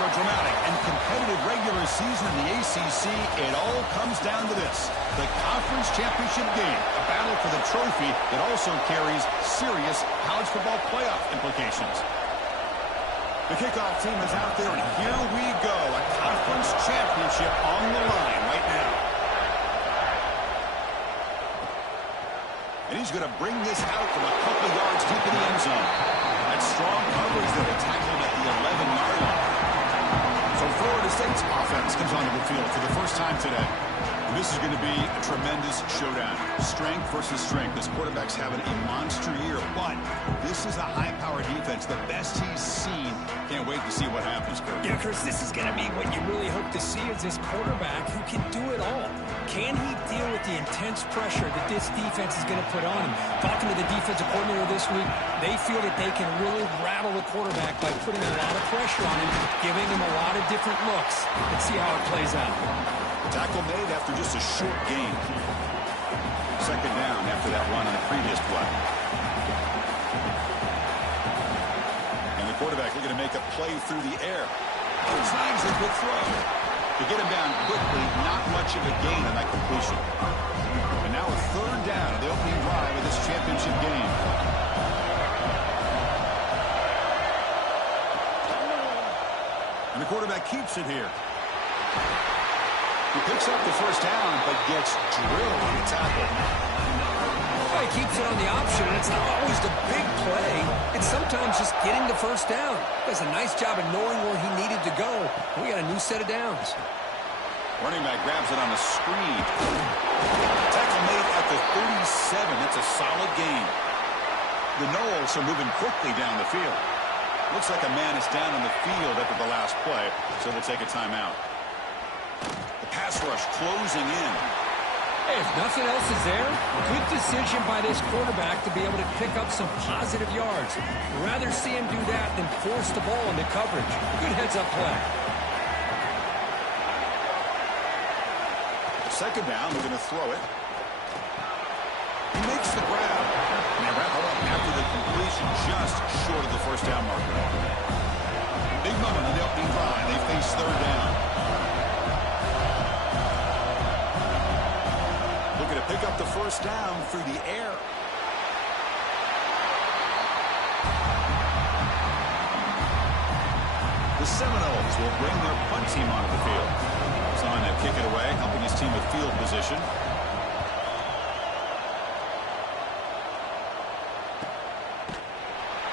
After a dramatic and competitive regular season in the ACC, it all comes down to this: the conference championship game, a battle for the trophy that also carries serious college football playoff implications. The kickoff team is out there, and here we go. A conference championship on the line right now. And he's going to bring this out from a couple of yards deep in the end zone. That's strong coverage that will tackle him at the 11-yard line. So Florida State's offense comes onto the field for the first time today. And this is going to be a tremendous showdown. Strength versus strength. This quarterback's having a monster year, but this is a high-powered defense, the best he's seen. Can't wait to see what happens, Kurt. Yeah, Chris, this is going to be what you really hope to see is this quarterback who can do it all. Can he deal with the intense pressure that this defense is going to put on him? Talking to the defensive coordinator this week, they feel that they can really rattle the quarterback by putting a lot of pressure on him, giving him a lot of different looks. Let's see how it plays out. Tackle made after just a short gain. Second down after that run on the previous play. And the quarterback looking to make a play through the air. Tries a good throw. To get him down quickly, not much of a gain on that completion. And now a third down of the opening drive of this championship game. And the quarterback keeps it here. He picks up the first down, but gets drilled on the tackle. Well, he keeps it on the option, and it's not always the big play. It's sometimes just getting the first down. Does a nice job of knowing where he needed to go. We got a new set of downs. Running back grabs it on the screen. Tackle made at the 37. That's a solid gain. The Noles are moving quickly down the field. Looks like a man is down on the field after the last play, so they'll take a timeout. The pass rush closing in. Hey, if nothing else is there, good decision by this quarterback to be able to pick up some positive yards. Rather see him do that than force the ball into coverage. Good heads-up play. Second down, they're going to throw it. He makes the grab. And they wrap it up after the completion, just short of the first down marker. Big moment in the opening drive. They face third down. Looking to pick up the first down through the air. The Seminoles will bring their punt team onto the field. Someone to kick it away, helping his team with field position.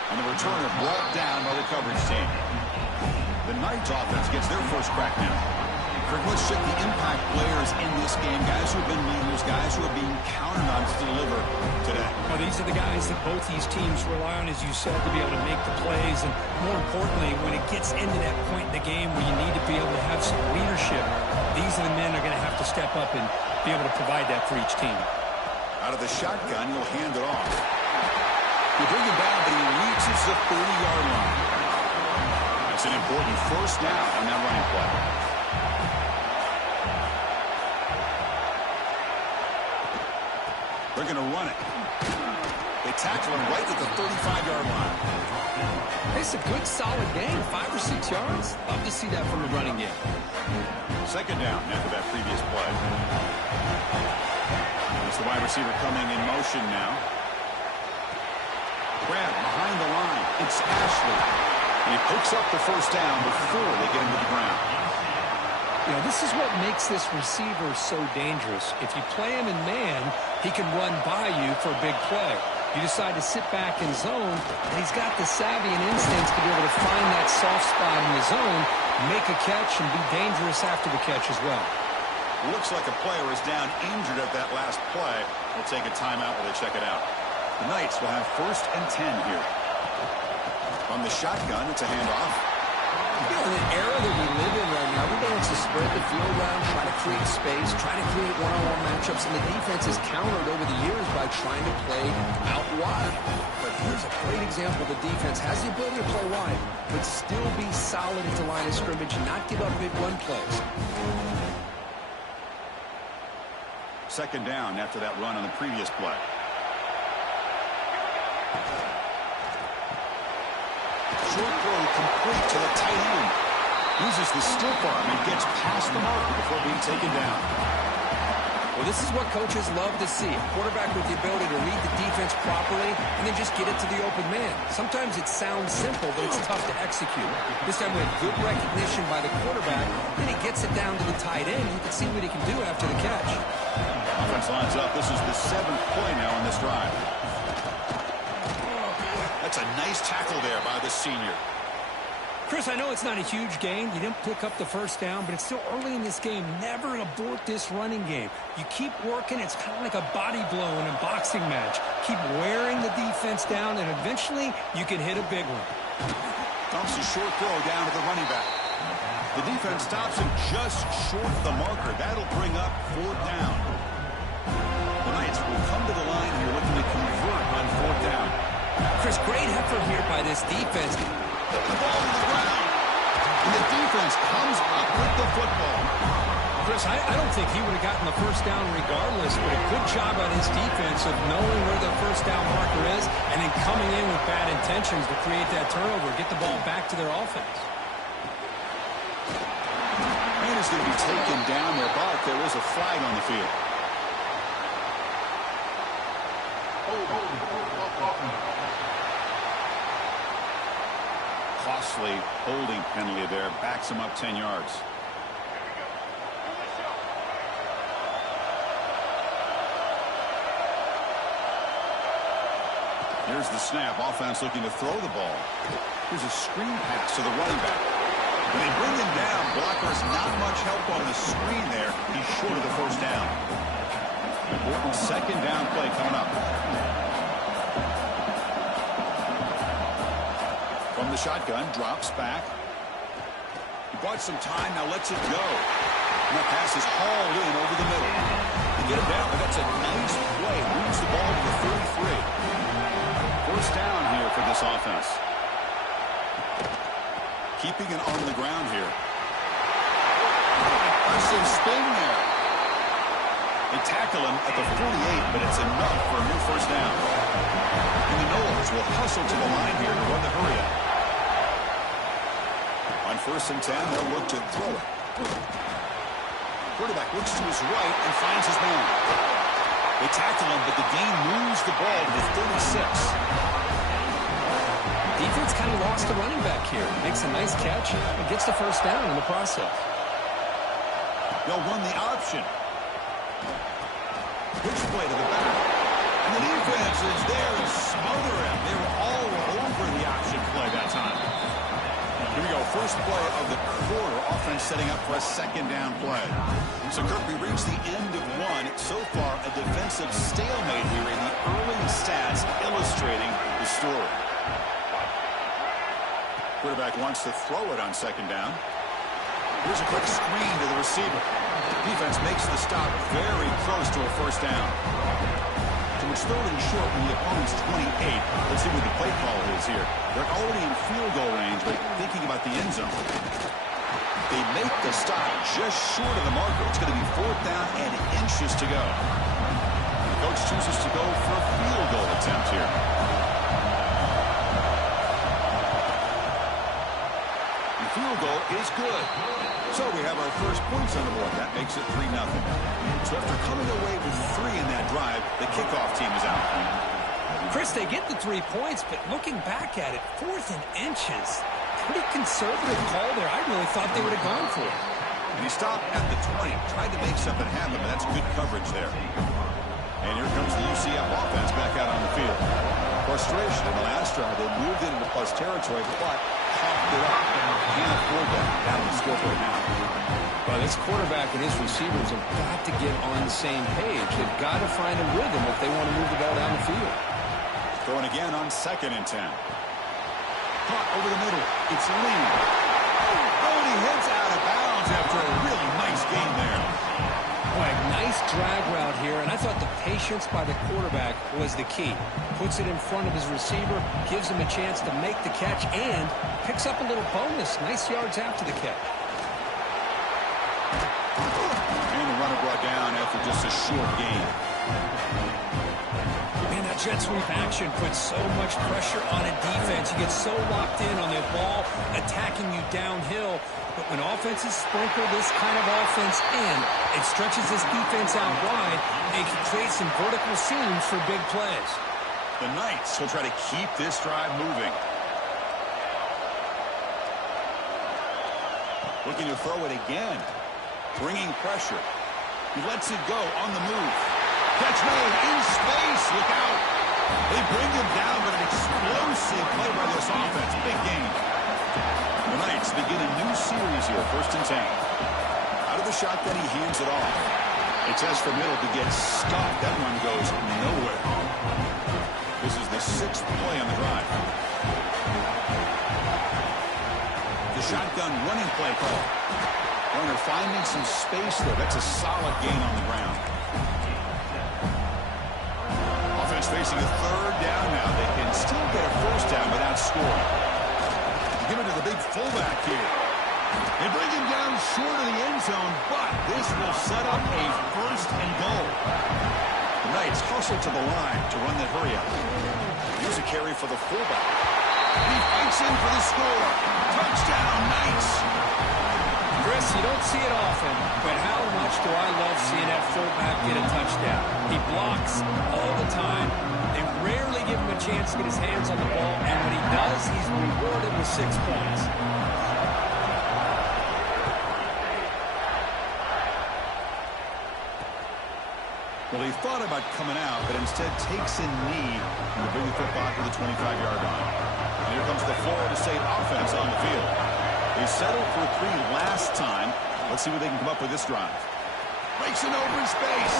And the returner brought down by the coverage team. The Knights offense gets their first crack now. Kirk, let's check the impact players in this game. Guys who have been leaders, guys who are being counted on to deliver today. Well, these are the guys that both these teams rely on, as you said, to be able to make the plays. And more importantly, when it gets into that point in the game where you need to be able to have some leadership, these are the men that are going to have to step up and be able to provide that for each team. Out of the shotgun, he'll hand it off. You bring him down, but he reaches the 30-yard line. That's an important first down on that running play. They're going to run it. They tackle him right at the 35-yard line. It's a good, solid game, 5 or 6 yards. Love to see that from the running game. Second down after that previous play. It's the wide receiver coming in motion now. Grab behind the line. It's Ashley. And he picks up the first down before they get him to the ground. You know, this is what makes this receiver so dangerous. If you play him in man, he can run by you for a big play. You decide to sit back in zone, and he's got the savvy and instincts to be able to find that soft spot in the zone, make a catch, and be dangerous after the catch as well. Looks like a player is down injured at that last play. We'll take a timeout while they check it out. The Knights will have 1st and 10 here. From the shotgun, it's a handoff. You know, in the era that we live in right now, everybody wants to spread the field around, try to create space, try to create one-on-one matchups, and the defense has countered over the years by trying to play out wide. But here's a great example. The defense has the ability to play wide, but still be solid at the line of scrimmage and not give up big run plays. Second down after that run on the previous play. Short throw complete to the tight end. Uses the stiff arm and gets past the marker before being taken down. Well, this is what coaches love to see. A quarterback with the ability to read the defense properly and then just get it to the open man. Sometimes it sounds simple, but it's tough to execute. This time we have good recognition by the quarterback, and he gets it down to the tight end. You can see what he can do after the catch. Offense lines up. This is the 7th play now in this drive. That's a nice tackle there by the senior. Chris, I know it's not a huge gain. You didn't pick up the first down, but it's still early in this game. Never abort this running game. You keep working. It's kind of like a body blow in a boxing match. Keep wearing the defense down, and eventually you can hit a big one. Dumps a short throw down to the running back. The defense stops him just short of the marker. That'll bring up 4th down. The Knights will come to the line here looking to convert on 4th down. Chris, great effort here by this defense. The ball to the ground. And the defense comes up with the football. Chris, I don't think he would have gotten the first down regardless, but a good job on his defense of knowing where the first down marker is and then coming in with bad intentions to create that turnover, get the ball back to their offense. Man is going to be taken down there, but there is a flag on the field. Costly holding penalty there. Backs him up 10 yards. Here's the snap. Offense looking to throw the ball. Here's a screen pass to the running back. When they bring him down, blockers not much help on the screen there. He's short of the first down. Important 2nd down play coming up. From the shotgun, drops back. He bought some time, now lets it go. And that pass is hauled in over the middle. They get him down, but that's a nice play. Moves the ball to the 33. First down here for this offense. Keeping it on the ground here. Impressive spin there. They tackle him at the 48, but it's enough for a new first down. And the Noles will hustle to the line here to run the hurry up. On 1st and 10, they'll look to throw it. Quarterback looks to his right and finds his man. They tackle him, but the gain moves the ball to the 36. Defense kind of lost the running back here. Makes a nice catch and gets the first down in the process. They'll run the option. Pitch play to the back. And the defense is there to smother him. They were all over the option play that time. Here we go. First play of the quarter. Offense setting up for a 2nd down play. So, Kirk, we reached the end of one. So far, a defensive stalemate here in the early stats illustrating the story. Quarterback wants to throw it on 2nd down. Here's a quick screen to the receiver. Defense makes the stop very close to a first down. So it's 3rd and short when the opponent's 28. Let's see what the play call is here. They're already in field goal range, but thinking about the end zone. They make the stop just short of the marker. It's going to be 4th down and inches to go. The coach chooses to go for a field goal attempt here. The field goal is good. So we have our first points on the board. That makes it 3-0. So after coming away with 3 in that drive, the kickoff team is out. Chris, they get the 3 points, but looking back at it, 4th and inches. Pretty conservative call there. I really thought they would have gone for it. And he stopped at the 20, tried to make something happen, but that's good coverage there. And here comes the UCF offense back out on the field. Frustration in the last drive. They moved into plus territory, but popped it up. Can't afford that. Down the scoreboard now. Well, this quarterback and his receivers have got to get on the same page. They've got to find a rhythm if they want to move the ball down the field. Throwing again on 2nd and 10. Caught over the middle. It's Lee. Oh, and he hits out of bounds after a really nice game there. Boy, nice drag route here, and I thought the patience by the quarterback was the key. Puts it in front of his receiver, gives him a chance to make the catch, and picks up a little bonus. Nice yards after the catch. And the runner brought down after just a short game. Man, that jet sweep action puts so much pressure on a defense. You get so locked in on the ball attacking you downhill. But when offenses sprinkle this kind of offense in, it stretches this defense out wide and can create some vertical seams for big plays. The Knights will try to keep this drive moving. Looking to throw it again. Bringing pressure. He lets it go on the move. Catch made in space. Look out. They bring him down, but an explosive play by this offense. Big game. The Knights begin a new series here. 1st and 10. Out of the shotgun, he hands it off. They test the middle to get stopped. That one goes nowhere. This is the 6th play on the drive. The shotgun running play call. Runner finding some space there. That's a solid gain on the ground. Offense facing a 3rd down now. They can still get a 1st down without scoring. Give it to the big fullback here. They bring him down short of the end zone, but this will set up a 1st and goal. The Knights hustle to the line to run that hurry up. Here's a carry for the fullback. He fights in for the score. Touchdown, Knights. Chris, you don't see it often, but how much do I love seeing that fullback get a touchdown? He blocks all the time. They rarely give him a chance to get his hands on the ball, and when he does, he's rewarded with 6 points. Well, he thought about coming out, but instead takes a knee and will bring the football to the 25-yard line. And here comes the Florida State offense on the field. They settled for 3 last time. Let's see what they can come up with this drive. Breaks an open space.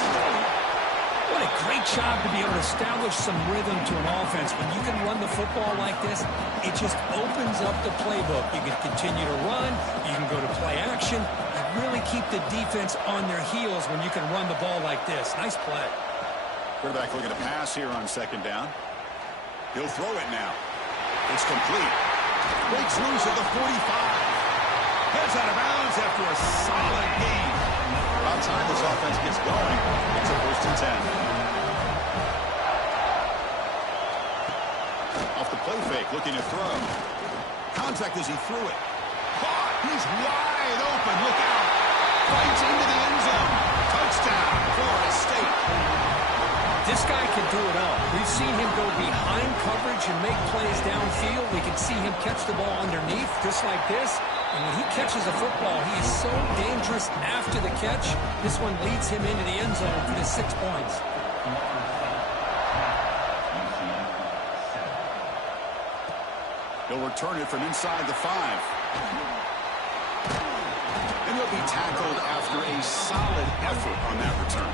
What a great job to be able to establish some rhythm to an offense. When you can run the football like this, it just opens up the playbook. You can continue to run. You can go to play action. You really keep the defense on their heels when you can run the ball like this. Nice play. Quarterback looking to pass here on 2nd down. He'll throw it now. It's complete. Breaks loose at the 45. Heads out of bounds after a solid gain. About time this offense gets going. It's a 1st and 10. Off the play fake, looking to throw. Contact as he threw it. Caught. He's wide open. Look out. Fights into the end zone. Touchdown, Florida State. This guy can do it all. We've seen him go behind coverage and make plays downfield. We can see him catch the ball underneath just like this. And when he catches a football, he is so dangerous after the catch. This one leads him into the end zone for the 6 points. He'll return it from inside the 5. And he'll be tackled after a solid effort on that return.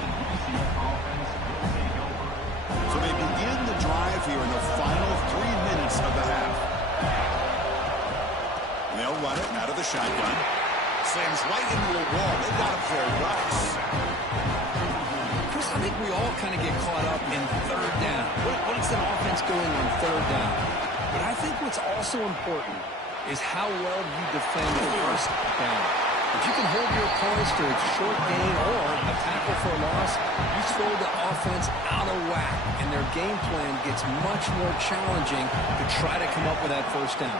So they begin the drive here in the final 3 minutes of the half. And they'll run it out of the shotgun. Slams right into a wall. They've got it for a rush. Chris, I think we all kind of get caught up in 3rd down. What is an offense going on 3rd down? But I think what's also important is how well you defend 1st down. If you can hold your opponents to a short gain or a tackle for a loss, you throw the offense out of whack, and their game plan gets much more challenging to try to come up with that 1st down.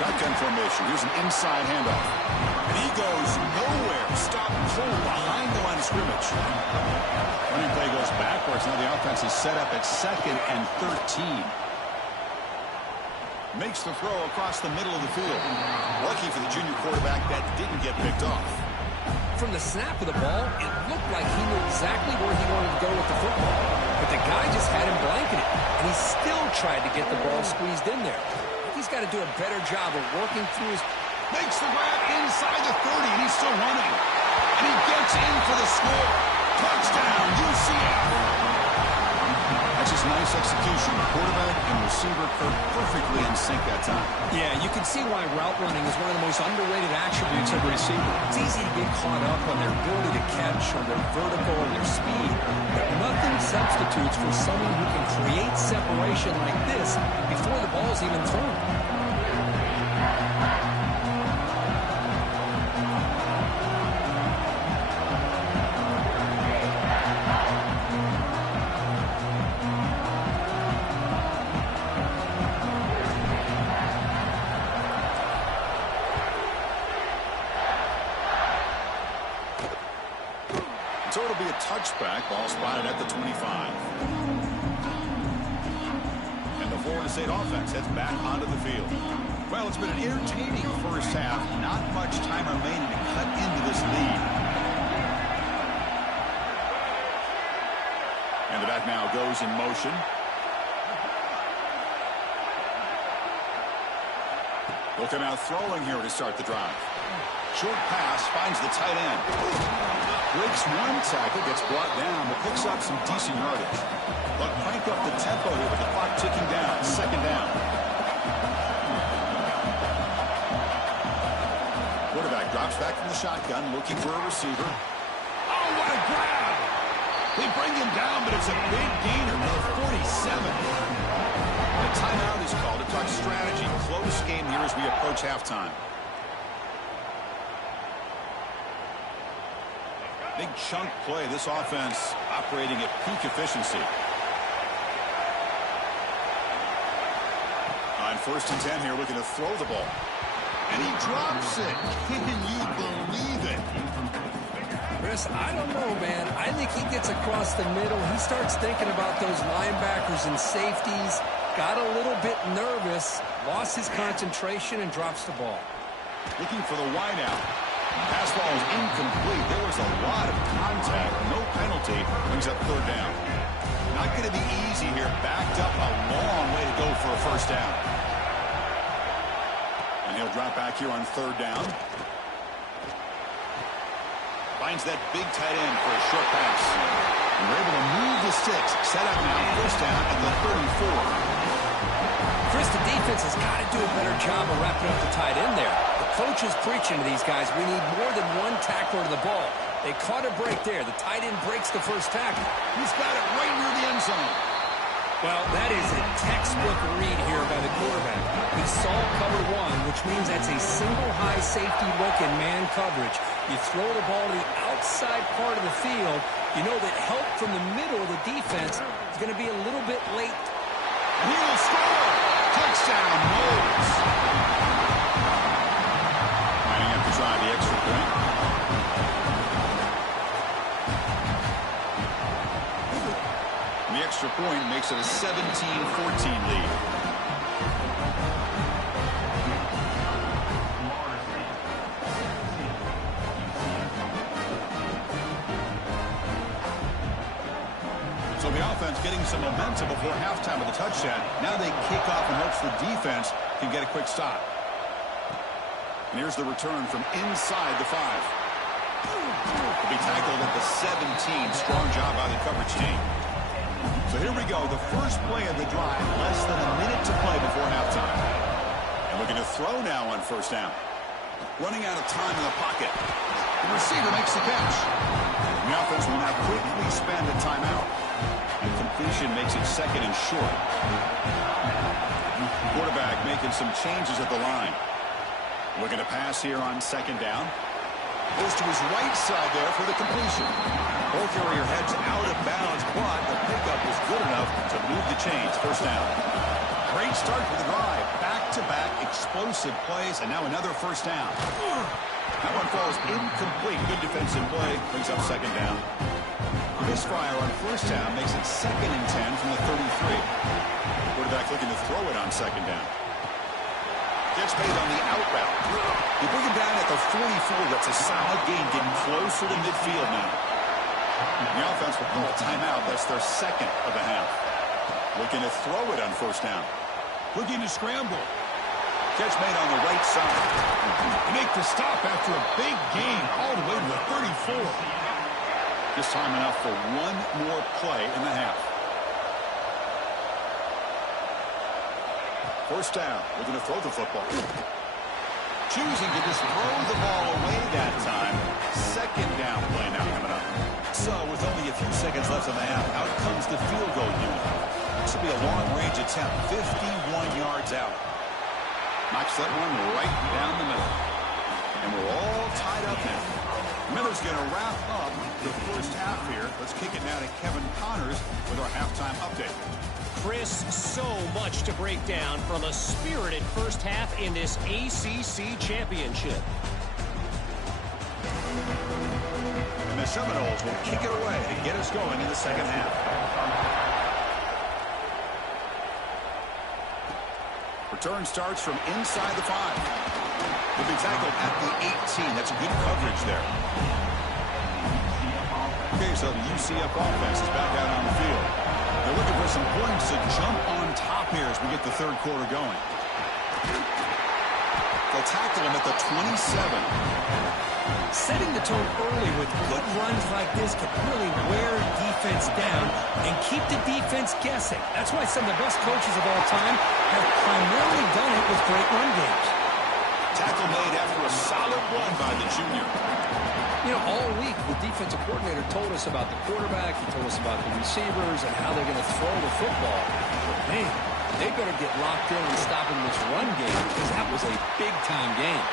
Shotgun formation. Here's an inside handoff. And he goes nowhere. Stop cold behind the line of scrimmage. Running play goes backwards. Now the offense is set up at 2nd and 13. Makes the throw across the middle of the field. Lucky for the junior quarterback that didn't get picked off. From the snap of the ball, it looked like he knew exactly where he wanted to go with the football. But the guy just had him blanketed, and he still tried to get the ball squeezed in there. He's got to do a better job of working through his... Makes the grab inside the 30, and he's still running. And he gets in for the score. Touchdown, UCF. That's just nice execution. Quarterback and receiver perfectly in sync that time. Yeah, you can see why route running is one of the most underrated attributes of a receiver. It's easy to get caught up on their ability to catch or their vertical or their speed. But nothing substitutes for someone who can create separation like this before the ball's even thrown. So it'll be a touchback. Ball spotted at the 25. And the Florida State offense heads back onto the field. Well, it's been an entertaining first half. Not much time remaining to cut into this lead. And the back now goes in motion. Will come out throwing here to start the drive. Short pass finds the tight end. Breaks one tackle, gets brought down, but picks up some decent yardage. But crank up the tempo here with the clock ticking down. Second down. Quarterback drops back from the shotgun, looking for a receiver. Oh, what a grab! They bring him down, but it's a big gainer to the 47. The timeout is called to talk strategy. Close game here as we approach halftime. Big chunk play. This offense operating at peak efficiency. On 1st and 10 here, looking to throw the ball. And he drops it. Can you believe it? Chris, I don't know, man. I think he gets across the middle. He starts thinking about those linebackers and safeties. Got a little bit nervous, lost his concentration, and drops the ball. Looking for the wideout. Pass ball is incomplete. There was a lot of contact. No penalty. Brings up 3rd down. Not going to be easy here. Backed up a long way to go for a first down. And he'll drop back here on 3rd down. Finds that big tight end for a short pass. And we're able to move the sticks. Set up now. First down at the 34. Chris, the defense has got to do a better job of wrapping up the tight end there. The coach is preaching to these guys, we need more than one tackler to the ball. They caught a break there. The tight end breaks the first tackle. He's got it right near the end zone. Well, that is a textbook read here by the quarterback. He saw cover 1, which means that's a single high safety look in man coverage. You throw the ball to the outside part of the field, you know that help from the middle of the defense is going to be a little bit late. He will score! Touchdown, Moles! Lining up to try the extra point. And the extra point makes it a 17-14 lead. So the offense getting some momentum before halftime with a touchdown. Now they kick off in hopes the defense can get a quick stop. And here's the return from inside the 5. Will be tackled at the 17. Strong job by the coverage team. So here we go. The first play of the drive. Less than a minute to play before halftime. And looking to throw now on first down. Running out of time in the pocket. The receiver makes the catch. The offense will now quickly spend a timeout. And completion makes it 2nd and short. Quarterback making some changes at the line. Looking to pass here on 2nd down. Goes to his right side there for the completion. Ball carrier heads out of bounds, but the pickup was good enough to move the chains. First down. Great start for the drive. Back-to-back explosive plays, and now another first down. That one falls incomplete. Good defensive play. Brings up 2nd down. Misfire on first down makes it 2nd and 10 from the 33. Quarterback looking to throw it on 2nd down. Gets made on the out route. You bring him down at the 44. That's a solid gain, getting closer to midfield now. The offense will call a timeout. That's their 2nd of the half. Looking to throw it on first down. Looking to scramble. Catch made on the right side. Make the stop after a big gain all the way to the 34. Just time enough for one more play in the half. First down. Looking to throw the football. Choosing to just throw the ball away that time. 2nd down play now coming up. So with only a few seconds left in the half, out comes the field goal unit. This will be a long-range attempt. 51 yards out. Knocks that one right down the middle. And we're all tied up now. Miller's going to wrap up the first half here. Let's kick it now to Kevin Connors with our halftime update. Chris, so much to break down from a spirited first half in this ACC championship. And the Seminoles will kick it away to get us going in the second half. Return starts from inside the 5. He'll be tackled at the 18. That's good coverage there. Okay, so the UCF offense is back out on the field. They're looking for some points to jump on top here as we get the third quarter going. They'll tackle him at the 27. Setting the tone early with good runs like this can really wear defense down and keep the defense guessing. That's why some of the best coaches of all time have primarily done it with great run games. Tackle made after a solid run by the junior. You know, all week, the defensive coordinator told us about the quarterback. He told us about the receivers and how they're going to throw the football. But, man, they better get locked in and stopping this run game because that was a big-time game.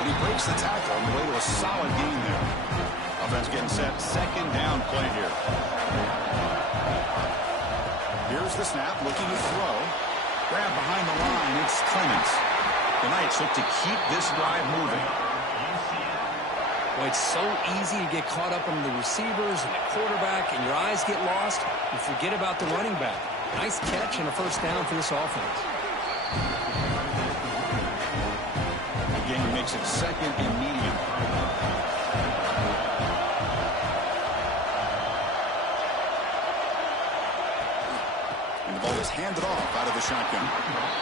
And he breaks the tackle on the way to a solid gain there. Offense getting set. Second down play here. Here's the snap. Looking to throw. Grab behind the line. It's Clements. The Knights look to keep this drive moving. Well, it's so easy to get caught up on the receivers and the quarterback, and your eyes get lost. You forget about the running back. Nice catch and a first down for this offense. The game makes it second and medium. And the ball is handed off out of the shotgun.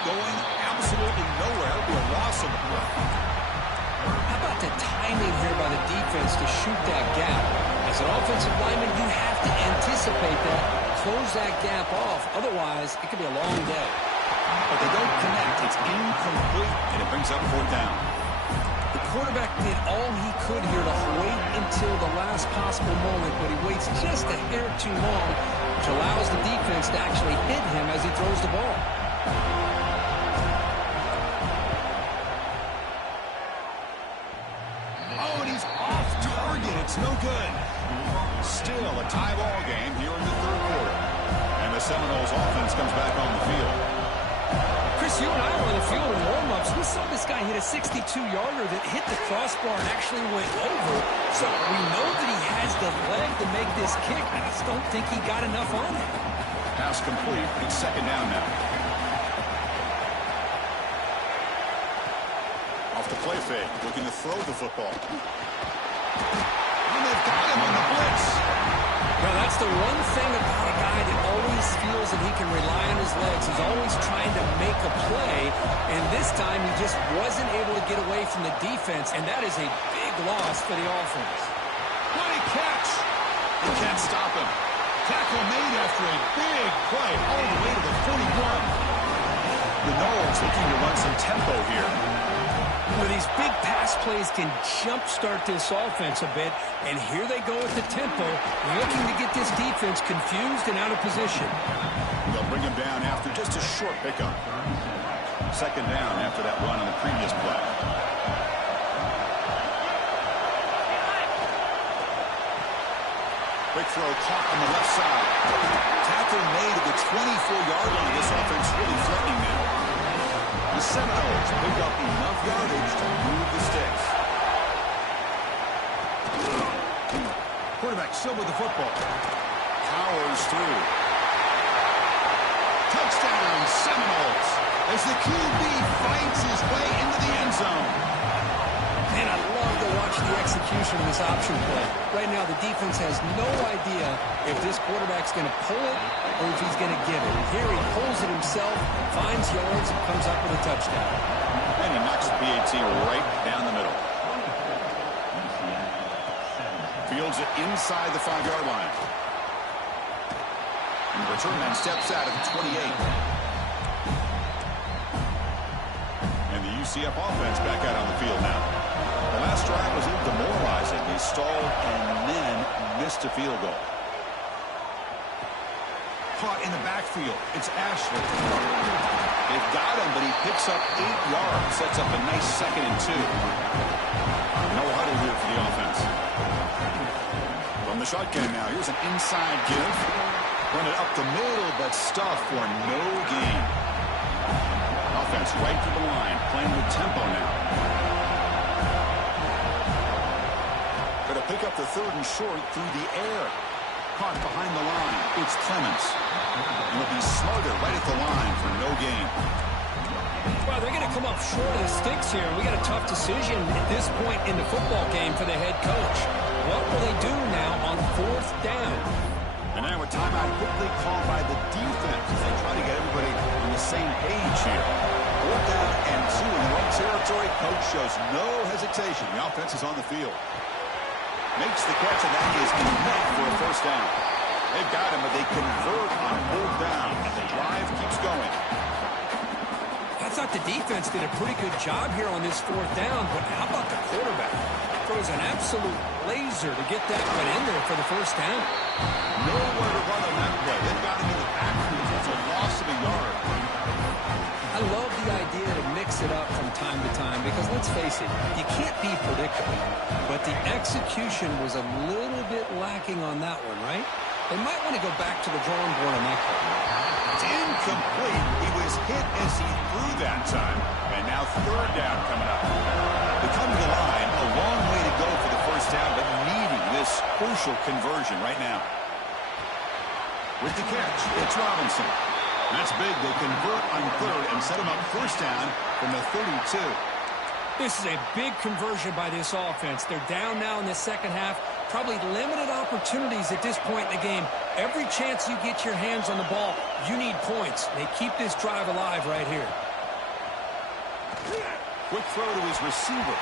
Going absolutely nowhere. It'll be a loss of the play. How about the timing here by the defense to shoot that gap? As an offensive lineman, you have to anticipate that, close that gap off. Otherwise, it could be a long day. But they don't connect. It's incomplete, and it brings up fourth down. The quarterback did all he could here to wait until the last possible moment, but he waits just a hair too long, which allows the defense to actually hit him as he throws the ball. It's no good. Still a tie ball game here in the third quarter. And the Seminoles offense comes back on the field. Chris, you and I were on the field in warm-ups. We saw this guy hit a 62-yarder that hit the crossbar and actually went over. So we know that he has the leg to make this kick. I just don't think he got enough on it. Pass complete. It's second down now. Off the play fake. Looking to throw the football. And they've got him on the blitz. Well, that's the one thing about a guy that always feels that he can rely on his legs. He's always trying to make a play, and this time he just wasn't able to get away from the defense, and that is a big loss for the offense. What a catch! You can't stop him. Tackle made after a big play all the way to the 41. The Noles looking to run some tempo here. Well, these big pass plays can jumpstart this offense a bit, and here they go with the tempo, looking to get this defense confused and out of position. They'll bring him down after just a short pickup. Second down after that run on the previous play. Quick throw caught on the left side. Tackle made at the 24-yard line. This offense really threatening now. The Seminoles pick up enough yardage to move the sticks. Quarterback still with the football. Powers through. Touchdown, Seminoles, as the QB fights his way into the end zone. Man, I love to watch the execution of this option play. Right now, the defense has no idea if this quarterback's going to pull it or if he's going to give it. Here he pulls it himself, finds yards, and comes up with a touchdown. And he knocks the PAT right down the middle. Fields it inside the 5-yard line. And the return man steps out at the 28. And the UCF offense back out on the field now. The last drive was a little demoralizing. They stalled and then missed a field goal. Caught in the backfield. It's Ashley. They've got him, but he picks up 8 yards. Sets up a nice 2nd and 2. No huddle here for the offense. From the shotgun now. Here's an inside give. Run it up the middle, but stuff for no gain. Offense right to the line. Playing with tempo now. They'll pick up the 3rd and short through the air. Caught behind the line. It's Clemens. And it'll be Smarter right at the line for no gain. Well, they're going to come up short of the sticks here. We got a tough decision at this point in the football game for the head coach. What will they do now on 4th down? And now a timeout quickly called by the defense as they try to get everybody on the same page here. 4th down and 2 in the right territory. Coach shows no hesitation. The offense is on the field. Makes the catch, and that is enough for a 1st down. They've got him, but they convert on 4th down, and the drive keeps going. I thought the defense did a pretty good job here on this 4th down, but how about the quarterback? Throws an absolute laser to get that one in there for the 1st down. Nowhere to run on that play. They've got him in the backfield. It's a loss of a yard. I love the idea to mix it up from time to time because, let's face it, you can't be predictable. But the execution was a little bit lacking on that one, right? They might want to go back to the drawing board on that play. It's incomplete. He was hit as he threw that time. And now 3rd down coming up. They come to the line. A long way to go for the 1st down, but needing this crucial conversion right now. With the catch, it's Robinson. That's big. They convert on 3rd and set him up 1st down from the 32. This is a big conversion by this offense. They're down now in the 2nd half. Probably limited opportunities at this point in the game. Every chance you get your hands on the ball, you need points. They keep this drive alive right here. Quick throw to his receiver.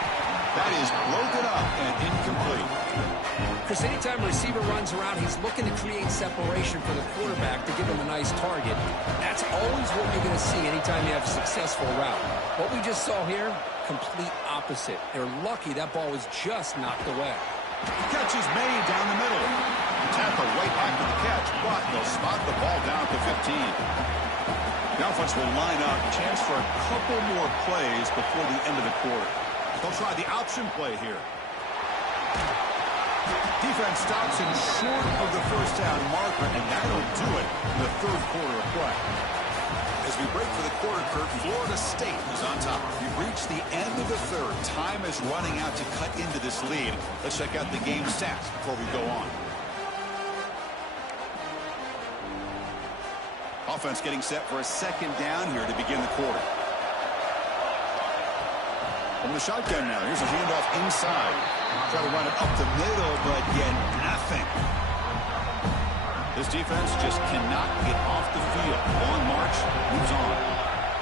That is broken up and incomplete. Chris, anytime a receiver runs around, he's looking to create separation for the quarterback to give him a nice target. That's always what you're going to see anytime you have a successful route. What we just saw here, complete opposite. They're lucky that ball was just knocked away. The catch is made down the middle. The tackle right after the catch, but they'll spot the ball down at the 15. The offense will line up. Chance for a couple more plays before the end of the quarter. They'll try the option play here. Defense stops him short of the 1st down marker, and that'll do it in the 3rd quarter of play. As we break for the quarter, Kurt, Florida State is on top. We've reached the end of the 3rd. Time is running out to cut into this lead. Let's check out the game stats before we go on. Offense getting set for a 2nd down here to begin the quarter. From the shotgun now. Here's a handoff inside. Try to run it up the middle, but get nothing. This defense just cannot get off the field. Long march, moves on.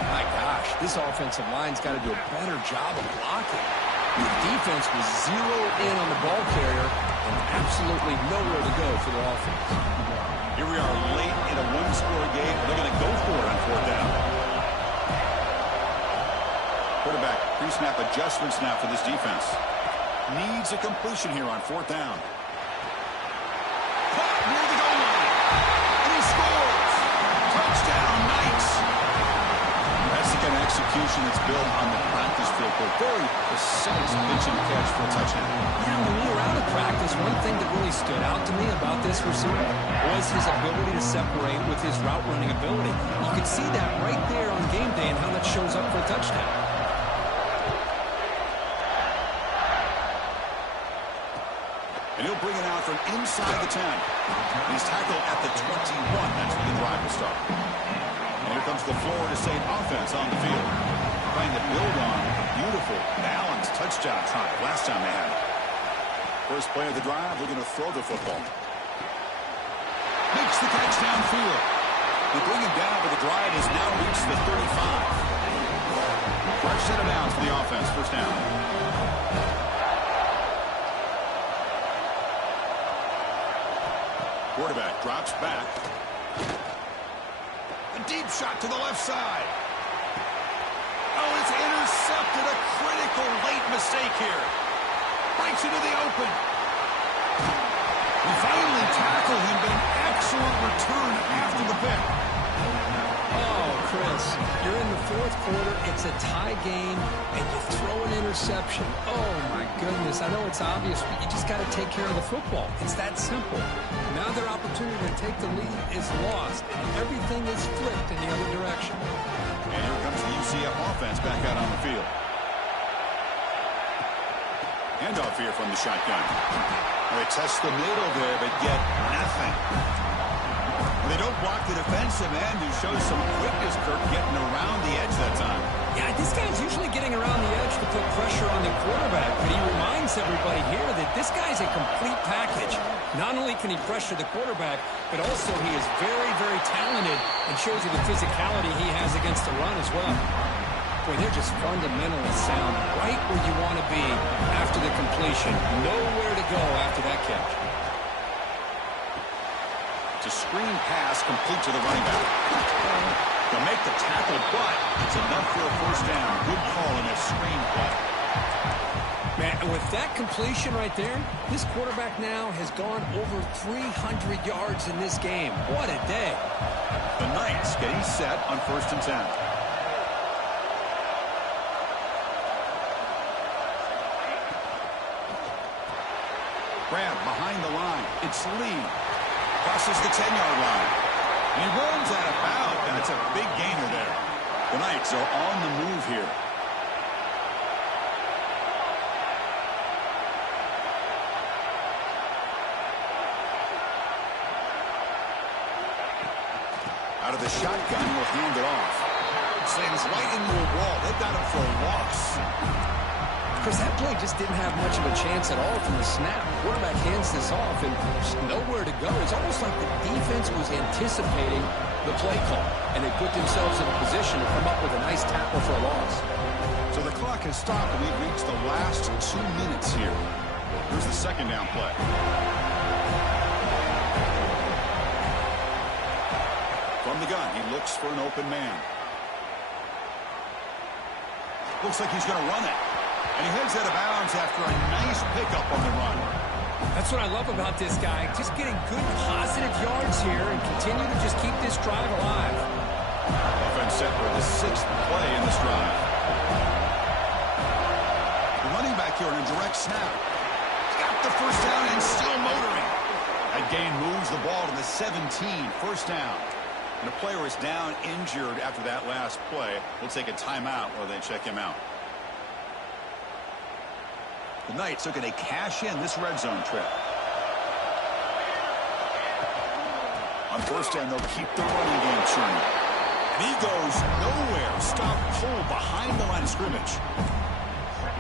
My gosh, this offensive line's got to do a better job of blocking. The defense was zeroed in on the ball carrier and absolutely nowhere to go for the offense. Here we are late in a 1-score game. They're going to go for it on 4th down. Quarterback pre-snap adjustments now for this defense. Needs a completion here on 4th down. Caught near the goal line. And he scores. Touchdown, Knights. That's the kind of execution that's built on the practice field. Very precise pitch and catch for a touchdown. Yeah, when we were out of practice, one thing that really stood out to me about this receiver was his ability to separate with his route running ability. You could see that right there on game day and how that shows up for a touchdown. And he'll bring it out from inside the 10. He's tackled at the 21. That's where the drive will start. And here comes the Florida State offense on the field. Trying to build on a beautiful, balanced touchdown drive last time they had it. First play of the drive, they're going to throw the football. Makes the catch downfield. They bring him down, but the drive has now reached the 35. Fresh set of downs for the offense. 1st down. Quarterback drops back. A deep shot to the left side. Oh, it's intercepted. A critical late mistake here. Breaks into the open. We finally tackle him, but an excellent return after the pick. Oh, Chris, you're in the 4th quarter. It's a tie game, and you throw an interception. Oh, my goodness. I know it's obvious, but you just got to take care of the football. It's that simple. Now their opportunity to take the lead is lost, and everything is flipped in the other direction. And here comes the UCF offense back out on the field. Handoff here from the shotgun. They test the middle there, but get nothing. They don't block the defensive end, who shows some quickness, Kirk, getting around the edge that time. Yeah, this guy's usually getting around the edge to put pressure on the quarterback, but he reminds everybody here that this guy's a complete package. Not only can he pressure the quarterback, but also he is very, very talented and shows you the physicality he has against the run as well. Boy, they're just fundamentally sound, right where you want to be after the completion. Nowhere to go after that catch. It's a screen pass complete to the running back. They'll make the tackle, but it's enough for a first down. Good call in a screen play. Man, and with that completion right there, this quarterback now has gone over 300 yards in this game. What a day. The Knights getting set on 1st and 10. Grab behind the line. It's Lee. Crosses the 10-yard line. And he runs out of bounds, and it's a big gainer there. The Knights are on the move here. Out of the shotgun, he'll hand it off. Slams right into a wall. They've got him for walks. Chris, that play just didn't have much of a chance at all from the snap. Quarterback hands this off, and there's nowhere to go. It's almost like the defense was anticipating the play call, and they put themselves in a position to come up with a nice tackle for a loss. So the clock has stopped, and we've reached the last 2 minutes here. Here's the second down play. From the gun, he looks for an open man. Looks like he's going to run it. And he heads out of bounds after a nice pickup on the run. That's what I love about this guy. Just getting good positive yards here and continue to just keep this drive alive. Offense set for the 6th play in this drive. The running back here in a direct snap. Got the first down and still motoring. That gain moves the ball to the 17. First down. And a player is down injured after that last play. We'll take a timeout while they check him out. The Knights looking to cash in this red zone trip. On first down, they'll keep the running game churning. And he goes nowhere. Stop pull behind the line of scrimmage.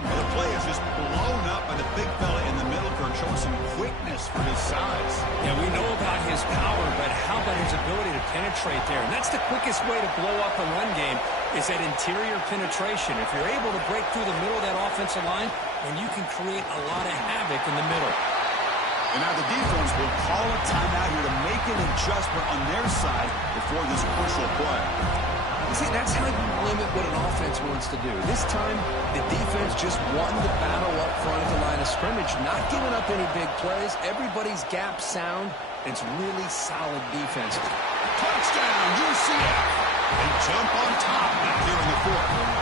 And the play is just blown up by the big fella in the middle, Kirk, showing some quickness for his size. Yeah, we know about his power, but how about his ability to penetrate there? And that's the quickest way to blow up a run game, is that interior penetration. If you're able to break through the middle of that offensive line, then you can create a lot of havoc in the middle. And now the defense will call a timeout here to make an adjustment on their side before this crucial play. See, that's how you limit what an offense wants to do. This time, the defense just won the battle up front at the line of scrimmage, not giving up any big plays. Everybody's gap sound. It's really solid defense. Touchdown, UCF. They jump on top here in the 4th.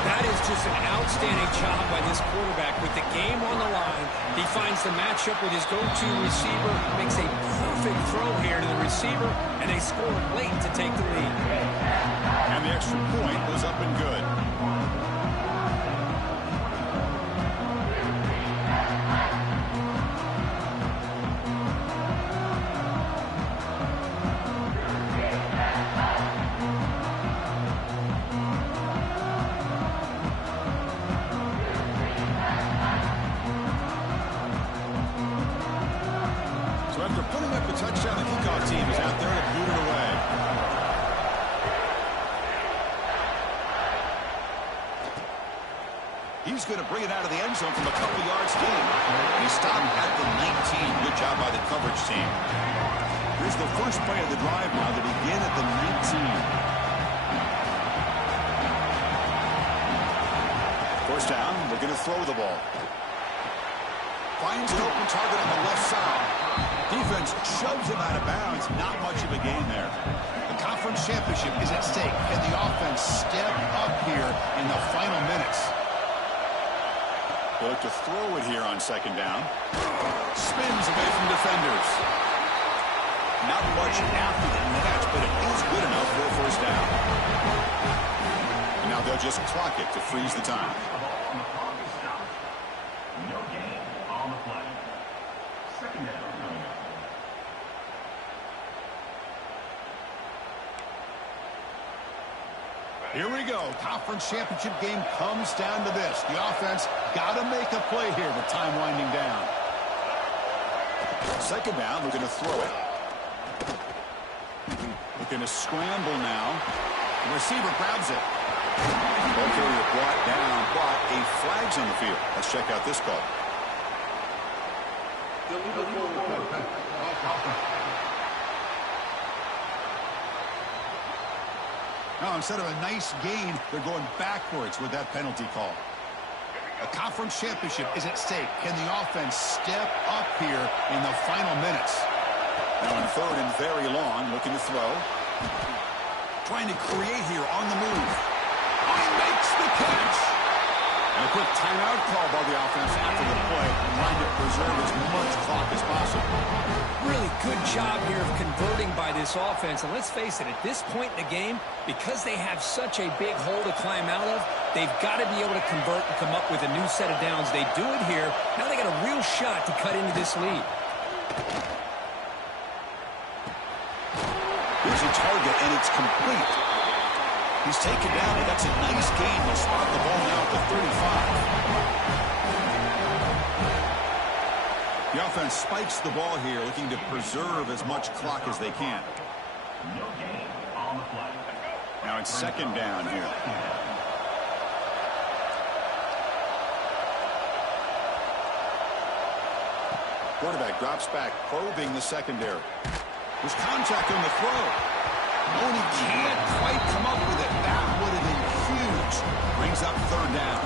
That is just an outstanding job by this quarterback. With the game on the line, he finds the matchup with his go-to receiver, makes a perfect throw here to the receiver, and they score late to take the lead. And the extra point was up and good. After putting up a touchdown, the kickoff team is out there to boot it away. He's going to bring it out of the end zone from a couple yards deep. He stopped at the 19. Good job by the coverage team. Here's the first play of the drive now to begin at the 19. First down, they're going to throw the ball. Finds an open target on the left side. Defense shoves him out of bounds. Not much of a gain there. The conference championship is at stake. Can the offense step up here in the final minutes? They look to throw it here on second down. Spins away from defenders. Not much after the catch, but it is good enough for a first down. And now they'll just clock it to freeze the time. Here we go. Conference championship game comes down to this. The offense got to make a play here with time winding down. Second down, looking to throw it. Looking to scramble now. The receiver grabs it. Ball carrier brought down, but a flag's on the field. Let's check out this call. Now, instead of a nice gain, they're going backwards with that penalty call. A conference championship is at stake. Can the offense step up here in the final minutes? Now on third and very long, looking to throw. Trying to create here on the move. Oh, he makes the catch. And a quick timeout call by the offense after the play, trying to preserve as much clock as possible. Really good job here of converting by this offense. And let's face it, at this point in the game, because they have such a big hole to climb out of, they've got to be able to convert and come up with a new set of downs. They do it here. Now they got a real shot to cut into this lead. Here's a target, and it's complete. He's taken down, but that's a nice gain. They'll spot the ball now at the 35. The offense spikes the ball here, looking to preserve as much clock as they can. Now it's second down here. Quarterback drops back, probing the secondary. There's contact on the throw. Oh, and he can't quite come up with it. That would have been huge. Brings up third down.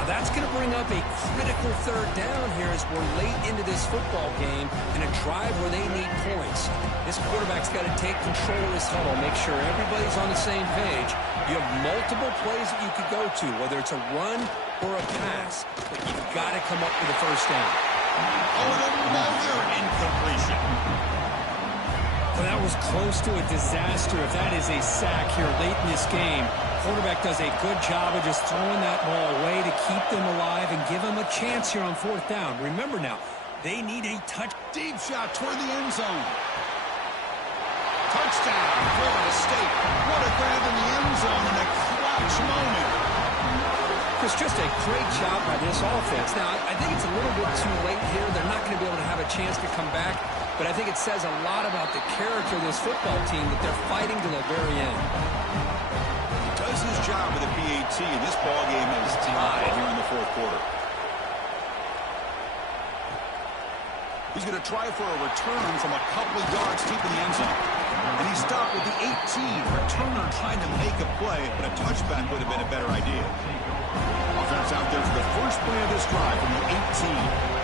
Now that's going to bring up a critical third down here as we're late into this football game in a drive where they need points. This quarterback's got to take control of this huddle, make sure everybody's on the same page. You have multiple plays that you could go to, whether it's a run or a pass, but you've got to come up with a first down. Oh, and another incompletion. Well, that was close to a disaster if that is a sack here late in this game. Quarterback does a good job of just throwing that ball away to keep them alive and give them a chance here on fourth down. Remember now, they need a touch. Deep shot toward the end zone. Touchdown, Florida State. What a grab in the end zone in a clutch moment. It's just a great job by this offense. Now, I think it's a little bit too late here. They're not going to be able to have a chance to come back. But I think it says a lot about the character of this football team that they're fighting to the very end. He does his job with a PAT, and this ball game is tied here in the fourth quarter. He's going to try for a return from a couple of yards deep in the end zone. And he stopped with the 18. Returner trying to make a play, but a touchback would have been a better idea. Offense out there for the first play of this drive from the 18.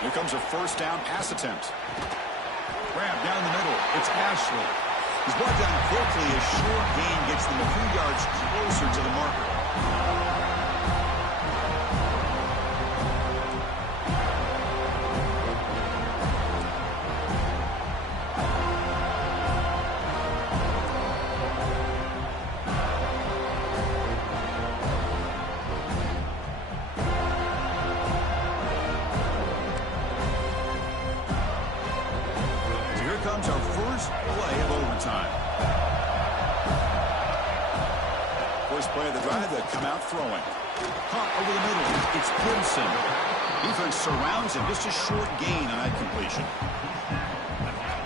Here comes a first down pass attempt. Grab down the middle. It's Ashley. He's brought down quickly. A short gain gets them a few yards closer to the marker. Comes our first play of overtime. First play of the drive, they come out throwing. Caught over the middle. It's Gibson. Defense surrounds him. Just a short gain on that completion.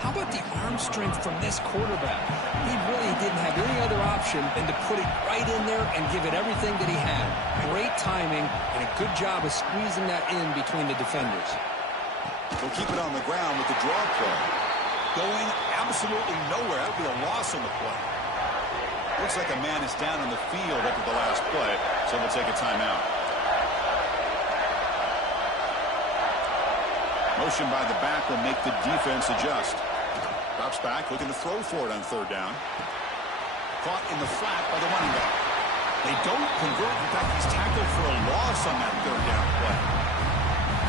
How about the arm strength from this quarterback? He really didn't have any other option than to put it right in there and give it everything that he had. Great timing and a good job of squeezing that in between the defenders. They'll keep it on the ground with the draw play. Going absolutely nowhere. That would be a loss on the play. Looks like a man is down on the field after the last play, so we'll take a timeout. Motion by the back will make the defense adjust. Drops back, looking to throw for it on third down. Caught in the flat by the running back. They don't convert. In fact, he's tackled for a loss on that third down play.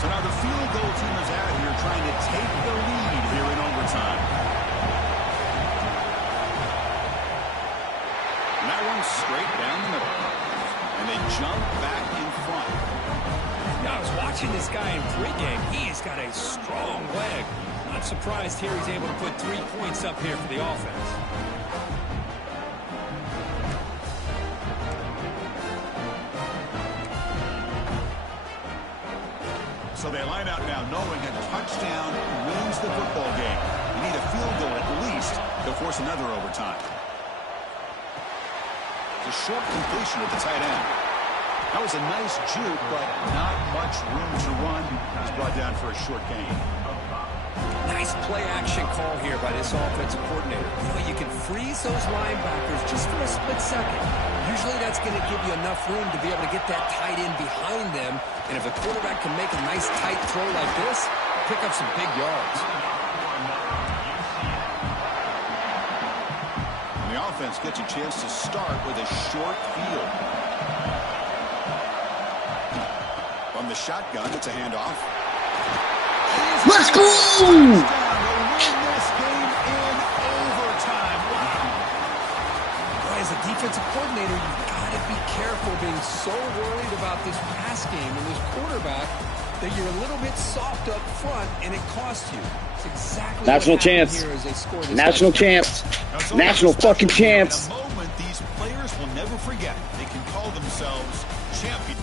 So now the field goal team is out here trying to take the lead here in overtime. And that one's straight down the middle. And they jump back in front. Now, I was watching this guy in pregame. He's got a strong leg. Not surprised here he's able to put 3 points up here for the offense. So they line out now knowing a touchdown wins the football game. You need a field goal at least to force another overtime. It's a short completion at the tight end. That was a nice juke, but not much room to run. He's brought down for a short gain. Nice play-action call here by this offensive coordinator. You know, you can freeze those linebackers just for a split second. Usually that's going to give you enough room to be able to get that tight end behind them. And if the quarterback can make a nice tight throw like this, pick up some big yards. And the offense gets a chance to start with a short field. From the shotgun, it's a handoff. Let's go! They'll win this game in overtime. Wow. As a defensive coordinator, you've got to be careful being so worried about this pass game and this quarterback that you're a little bit soft up front and it costs you. It's exactly national what happened champs. here as they score this National touchdown. champs. National fucking champs. In a moment these players will never forget. They can call themselves champions.